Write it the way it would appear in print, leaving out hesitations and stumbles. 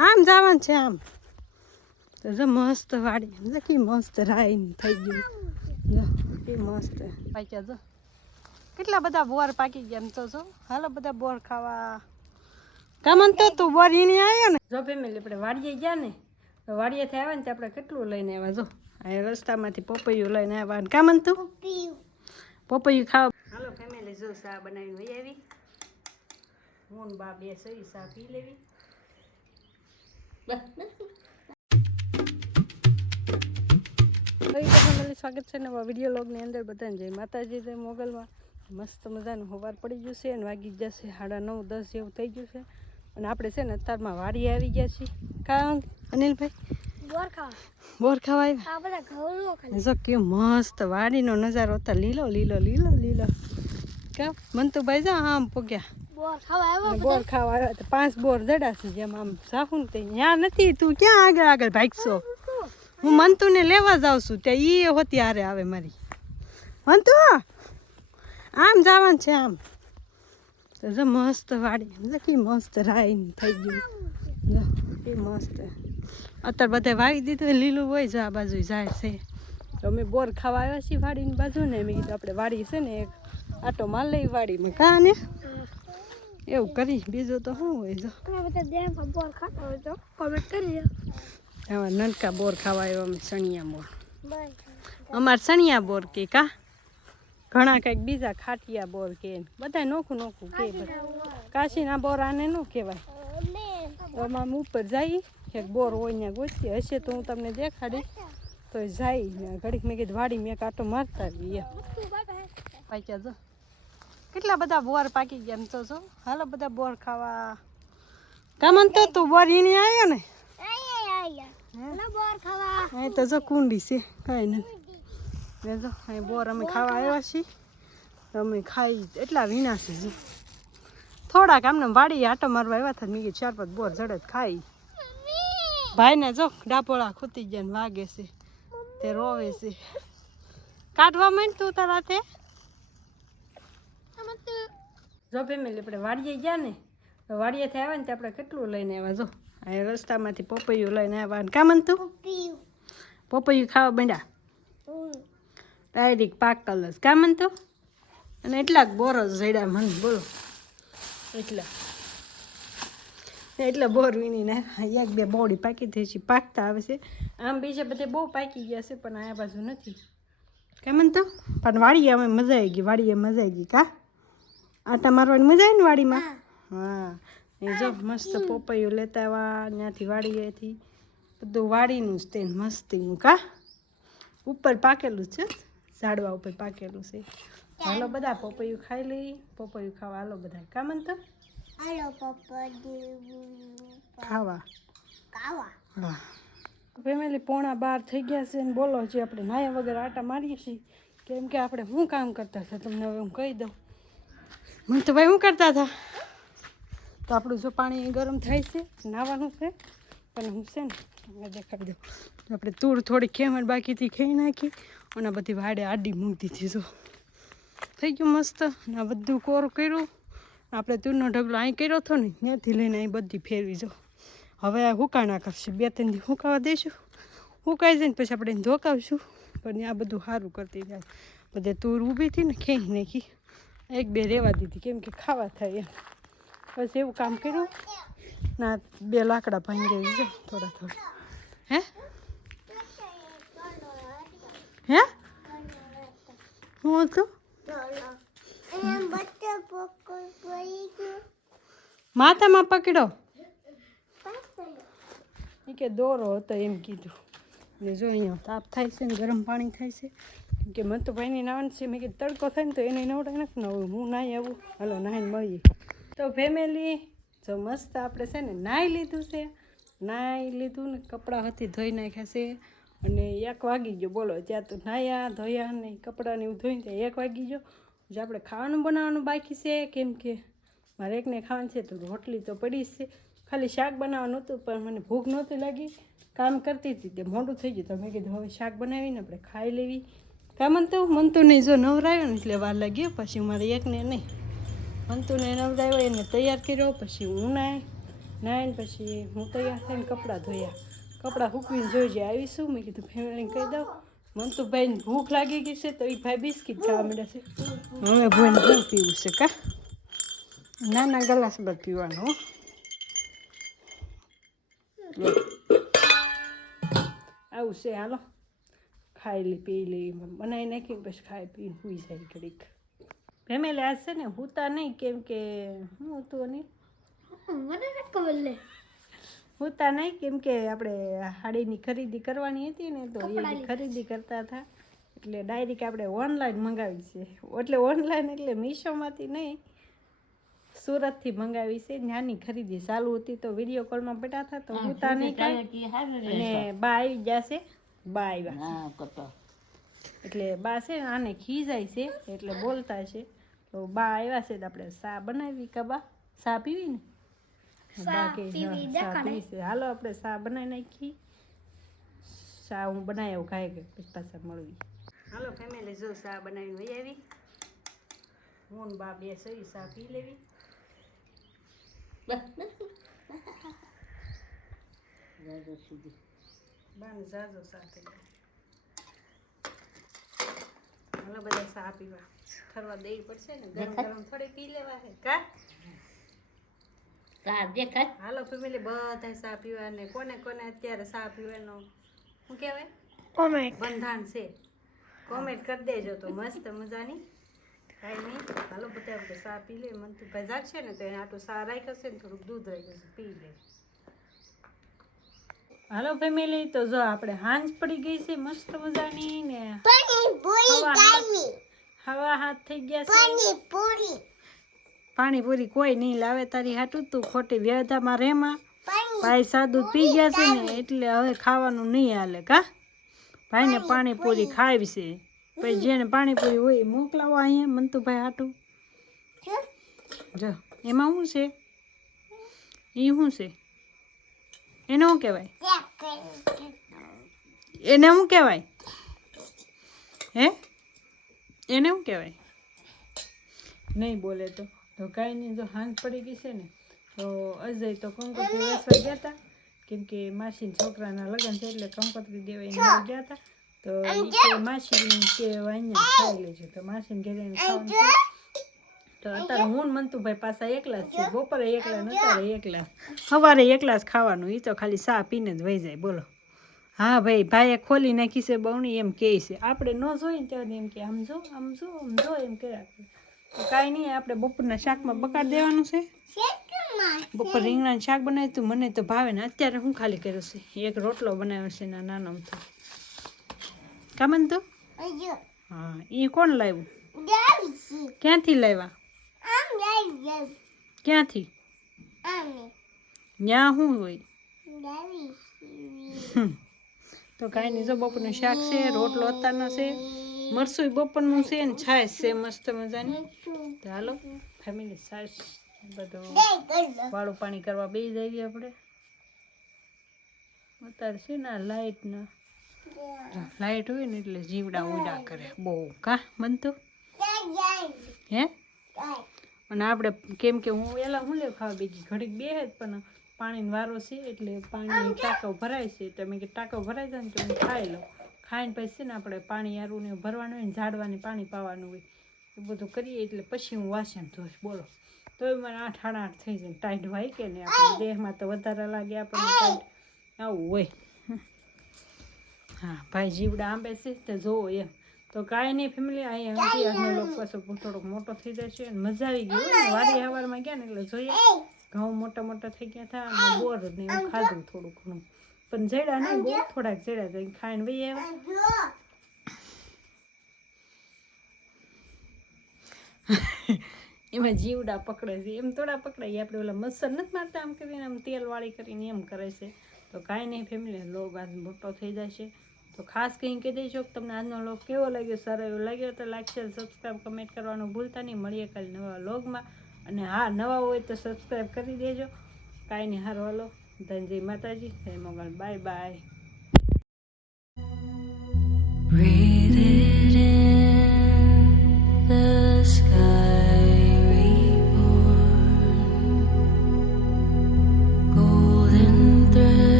આમ જવાનું છે આમ તો જો મસ્ત વાડી જો કે મસ્ત રાઈન થઈ ગયું જો કે મસ્ત પાક્યા જો કેટલા બધા બોર પાકી ગયા એમ તો જો હાલો બધા બોર ખાવા કામન તો તું બોર ઈની આવ્યો ને જો ફેમિલી આપણે વાડીએ ગયા ને તો વાડીએથી આવ્યા ને તો આપણે કેટલું લઈને આવ્યા જો આ રસ્તામાંથી પપૈયું લઈને આવ્યા કામન તું પપૈયું ખાવા હાલો ફેમિલી જો ચા બનાવીને વહી આવી હું બા બે સહી ચા પી લેવી સ્વાગત છે નવા વિડીયો લોગની અંદર બધાને જય માતાજી જય મોગલમાં મસ્ત મજાનું સવાર પડી ગયું છે અને વાગી જશે 9:30-10 જેવું થઈ ગયું છે અને આપણે છે ને અત્યારમાં વાડી આવી ગયા છીએ કા અનિલભાઈ બોર ખાવા આવ્યા જો કે મસ્ત વાડીનો નજારો હતો લીલો લીલો લીલો લીલો કા મંતુભાઈ જા આમ પોગ્યા બોર ખાવા આવ્યા તો 5 બોર જડા છે જેમ આમ સાફું તે ત્યાં નથી તું ક્યાં આગળ આગળ ભાગશો હું મંતુને લેવા જાઉં છું ત્યાં ઈ હોતી હારે આવે મારી મંતુ આમ જવાનું છે આમ તો જો મસ્ત વાડી કે મસ્ત રાઈન થઈ ગયું જો કે મસ્ત અત્યારે બધા વાવી દીધું લીલું હોય છે આ બાજુ જાય છે તો અમે બોર ખાવા આવ્યા છીએ વાડીની બાજુ ને મેં કીધું આપણે વાડી છે ને એક આટો માલ લઈ વાડીમાં કા ને એવું કરી બીજું તો શું હોય જો આવા નનકા બોર ખાવા આવ્યો અમે સણિયા બોર અમારે સણિયા બોર કે કા ઘણા કંઈક બીજા ખાટિયા બોર કે બધા નોખું નોખું કે કાશીના બોર આને ન કહેવાય તો આમ ઉપર જઈ એક બોર હોય ત્યાં ગોતી હશે તો હું તમને દેખાડીશ તો જાય ઘડીક મેં કીધું વાડી મેં કાંટો મારતા આવીએ પાક્યા જો કેટલા બધા બોર પાકી ગયા એમ તો જો હાલો બધા બોર ખાવા કામન તો તું બોર ઈની આવ્યો ને અહીં તો જો કુંડી છે કાંઈ નથી જો અહીં બોર અમે ખાવા આવ્યા છીએ અમે ખાઈ એટલા વીણા છે જો થોડાક આમને વાડી આટો મારવા આવ્યા હતા મેં 4-5 બોર જડત ખાઈ ભાઈને જો ડાપોળા ખૂતી ગયા ને વાગે છે તે રોવે છે કાઢવા માંડ તું તારા તે જો ફેમિલી આપણે વાડીએ ગયા ને તો વાડીએથી આવ્યા ને તો આપણે કેટલું લઈને આવ્યા જો આ રસ્તામાંથી પપૈયું લઈને આવ્યા કામન તું પપૈયું ખાવા બેંડા ડાયરેક્ટ પાક કલસ કામન તું અને એટલા બોરો જડ્યા મને બોલો એટલા બોર વીણીને એક બે બોડી પાકી થઈ છે પાકતા આવે છે આમ બીજા બધે બહુ પાકી ગયા છે પણ આ બાજુ નથી કેમન તો પણ વાડીએ અમે મજા આવી ગઈ વાડીએ મજા આવી ગઈ કા આટા મારવાની મજા આવી ને વાડીમાં હા એ જો મસ્ત પપૈયું લેતા આવ્યા ત્યાંથી વાડીએથી બધું વાડીનું જ તે મસ્તીનું કા ઉપર પાકેલું છે ઝાડવા ઉપર પાકેલું છે હાલો બધા પપૈયું ખાઈ લઈ પપૈયું ખાવા હાલો બધા કામન તો ખાવા હા ફેમિલી 11:30 થઈ ગયા છે ને બોલો છે આપણે નાયા વગર આટા મારીએ છીએ કેમ કે આપણે શું કામ કરતા હતા તમને હવે હું કહી દઉં મને તો ભાઈ શું કરતા હતા તો આપણું જો પાણી ગરમ થાય છે નાવાનું છે પણ હું છે ને દેખાડી દઉં તો આપણે તૂર થોડી ખેમણ બાકીથી ખાઈ નાખી અને બધી વાડે આડી મૂકી દીધી જો થઈ ગયું મસ્ત આ બધું કોરું કર્યું આપણે તૂરનો ઢગલો અહીં કર્યો હતો ને ત્યાંથી લઈને અહીં બધી ફેરવી જો હવે આ હુકાણા કરશે 2-3 દી હુકાવા દઈશું હુકાઈ જાય ને પછી આપણે એને ધોકાવશું પણ આ બધું સારું કરતી જાય બધે તૂર ઊભી હતી ને ખેંચી નાખી 1-2 રહેવા દીધી કેમ કે ખાવા થાય એમ બસ એવું કામ કર્યું ના 2 લાકડા ભાંગી જો થોડા થોડા હે હું હતું માથામાં પકડો એ કે દોરો હતો એમ કીધું ને જો અહીંયા તાપ થાય છે ને ગરમ પાણી થાય છે કેમ કે મંતુભાઈની નાવાનું છે મેં કીધું તડકો થાય ને તો એને નવડાય નથી ને હું નાહી આવું હાલો નાહીને મળીએ તો ફેમિલી જો મસ્ત આપણે છે ને નાહી લીધું છે નાહી લીધું ને કપડાં હતી ધોઈ નાખ્યા છે અને 1 વાગી ગયો બોલો ત્યાં તો નાહ્યા ધોયા ને કપડાને એવું ધોઈને ત્યાં 1 વાગી ગયો જે આપણે ખાવાનું બનાવવાનું બાકી છે કેમ કે મારે એકને ખાવાનું છે તો રોટલી તો પડી છે ખાલી શાક બનાવવાનું હતું પણ મને ભૂખ નહોતી લાગી કામ કરતી હતી તે મોડું થઈ ગયું તો મેં કીધું હવે શાક બનાવીને આપણે ખાઈ લેવી કામ મનતું નહીં જો નવરાયો ને એટલે વાર લાગ્યો પછી મારે એકને નહીં મંતુને નવરાવ્યો એને તૈયાર કર્યો પછી હું નાય નાઈને પછી હું તૈયાર થઈને કપડાં ધોયા. કપડાં સૂકવીને જોઈ જાય આવીશું. મેં કીધું ફેમિલીને કહી દઉં મંતુભાઈને ભૂખ લાગી ગઈ છે તો એ ભાઈ બિસ્કિટ ખાવા માંડ્યા છે. હવે ભાઈને શું પીવું છે કા? નાના ગ્લાસ બધું પીવાનું. આવું છે, હાલો ખાઈ લે પી લે, બનાવી નાખીને પછી ખાઈ પીને સુઈ જાય ઘડીક. ફેમિલી આજ છે ને હુતા નહીં, કેમ કે હું હતું નહીં હુતા નહીં, કેમ કે આપણે સાડીની ખરીદી કરવાની હતી ને તો એ ખરીદી કરતા હતા એટલે ડાયરેક્ટ આપણે ઓનલાઈન મંગાવી છે. એટલે ઓનલાઈન એટલે મીશોમાંથી નહીં, સુરતથી મંગાવી છે. નાની ખરીદી ચાલુ હતી તો વિડીયો કોલમાં બેઠા હતા તો હુતા નહીં કાંઈ. અને બા આવી ગયા છે, બા આવ્યા એટલે બા છે ને આને ખીજાય છે એટલે બોલતા છે. તો બા આવ્યા છે તો આપણે ચા બનાવી કા બા? ચા પીવી ને? બા કે ચા પીવી છે. હાલો આપણે ચા બનાવી નાખી. ચા હું બનાવી આવું ખાઈ ગઈ પછી પાછા મળવી. હાલો ફેમિલી જો ચા બનાવીને વહી આવી. હું બા બે સહી ચા પી લેવી. બાને જાજો સાથે હાલો બધા ચા પીવા ઠરવા દેવી પડશે ને. ગરમ ગરમ થોડી પી લેવા છે કા? હાલો ફેમિલી બધા ચા પીવા ને કોને કોને અત્યારે ચા પીવાનો શું કહેવાય બંધાણ છે કોમેન્ટ કરી દેજો તો મસ્ત મજાની. કાંઈ નહીં હાલો બધા આપણે ચા પી લે. મંતુભાઈ જાગશે ને તો એને આટલું ચા રાખ્યો છે ને થોડુંક દૂધ રાખ્યું છે પી લે. હાલો ફેમિલી તો જો આપણે હાંજ પડી ગઈ છે મસ્ત મજાની ને હવા હાથ થઈ ગયા છે. પાણીપુરી કોઈ નહીં લાવે તારી હાટું, તું ખોટી વ્યવધામાં રેમાં. ભાઈ સાદું પી ગયા છે ને એટલે હવે ખાવાનું નહીં હાલે કા? ભાઈને પાણીપુરી ખાવી છે. પછી જેને પાણીપુરી હોય મોકલાવો અહીંયા મંતુભાઈ હાટું. જો એમાં શું છે? એ શું છે? એને શું કહેવાય? એને શું કહેવાય? હે એને શું કહેવાય? નહીં બોલે તો કાંઈ નહીં. જો હાંજ પડી ગઈ છે ને તો અજય તો કંકોત્રી વેચવા ગયા હતા, કેમ કે માસીના છોકરાના લગ્ન છે એટલે કંકોત્રી દેવા એને ગયા હતા. તો એ કે માસીને કે અહીંયા ખાઈ લેજો તો માસીને ઘરે ખાવાનું છે. તો અત્યારે હું મંતુભાઈ પાછા એકલા જ છે. બપોરે એકલા ને અત્યારે એકલા, સવારે એકલા જ ખાવાનું. એ તો ખાલી ચા પીને જ વહી જાય. બોલો હા ભાઈ, ભાઈએ ખોલી નાખી છે બહુણી એમ કહે છે. આપણે ન જોઈને ત્યાં એમ કે આમ જો આમ જો આમ જો એમ કર્યા. તો કાંઈ નહીં, આપણે બપોરના શાકમાં બકાડ દેવાનું છે. બપોર રીંગણાનું શાક બનાવ્યું હતું, મને તો ભાવે ને. અત્યારે હું ખાલી કર્યો છે એક રોટલો બનાવ્યો છે નાનો અમથો. કામન તો હા એ કોણ લાવ્યું? ક્યાંથી લાવ્યા? ક્યાંથી? ત્યાં શું હોય? તો કાંઈ નહીં, જો બપોરનું શાક છે, રોટલો અત્યારનો છે, મરસું બપોરનું છે ને છાશ છે મસ્ત મજાની. તો હાલો ફેમિલી છાશ બધું વાળું પાણી કરવા બેસી જઈએ આપણે. અત્યારે છે ને લાઇટ હોય ને એટલે જીવડા ઉડા કરે બહુ કા બનતું હે. અને આપણે કેમ કે હું એલા હું લે ખાવા બેગી ઘડીક બે જ પણ પાણીનો વારો છે એટલે પાણી ટાંકો ભરાય છે. તમે કે ટાંકો ભરાઈ જાય ને તો હું ખાઈ લઉં. ખાઈને પછી ને આપણે પાણી યારું ને ભરવાનું હોય ને ઝાડવાને પાણી પાવાનું હોય એ બધું કરીએ એટલે પછી હું વાસણ ધોઈશ. બોલો તોય મને 8 સાડા 8 થઈ જાય. ટાઈટ હોય કે ને આપણે દેહમાં તો વધારે લાગે આપણને ટાઈટ આવું હોય. હા ભાઈ જીવડા આંબે છે તો જોવો એમ. તો કાંઈ નહીં ફેમિલી, અહીંયા આજનો લોકો પાછો થોડોક મોટો થઈ જાય છે. મજા આવી ગઈ ને વાડી સવારમાં ગયા ને એટલે જોઈએ ઘઉં મોટા મોટા થઈ ગયા હતા અને બોર જ નહીં હું ખાધું થોડું ઘણું પણ જડ્યા નહીં બહુ થોડાક જડ્યા હતા. ખાઈને વહી આવ્યા. એમાં જીવડા પકડે છે એમ થોડા પકડાય. આપણે ઓલા મચ્છર નથી મારતા આમ કરીને આમ તેલ વાળી કરીને એમ કરે છે. તો કાંઈ નહીં ફેમિલી, લોગ આજ મોટો થઈ જાય છે. તો ખાસ કંઈ કહી દઈશું કે તમને આજનો લોગ કેવો લાગ્યો, સારો એવો લાગ્યો તો લાઈક શેર સબસ્ક્રાઈબ કમેન્ટ કરવાનું ભૂલતા નહીં. મળીએ કાલે નવા લોગમાં. અને હા નવા હોય તો સબસ્ક્રાઈબ કરી દેજો. કાંઈ નહીં, હારો હાલો. ધન જય માતાજી, જય મોગલ, બાય બાય.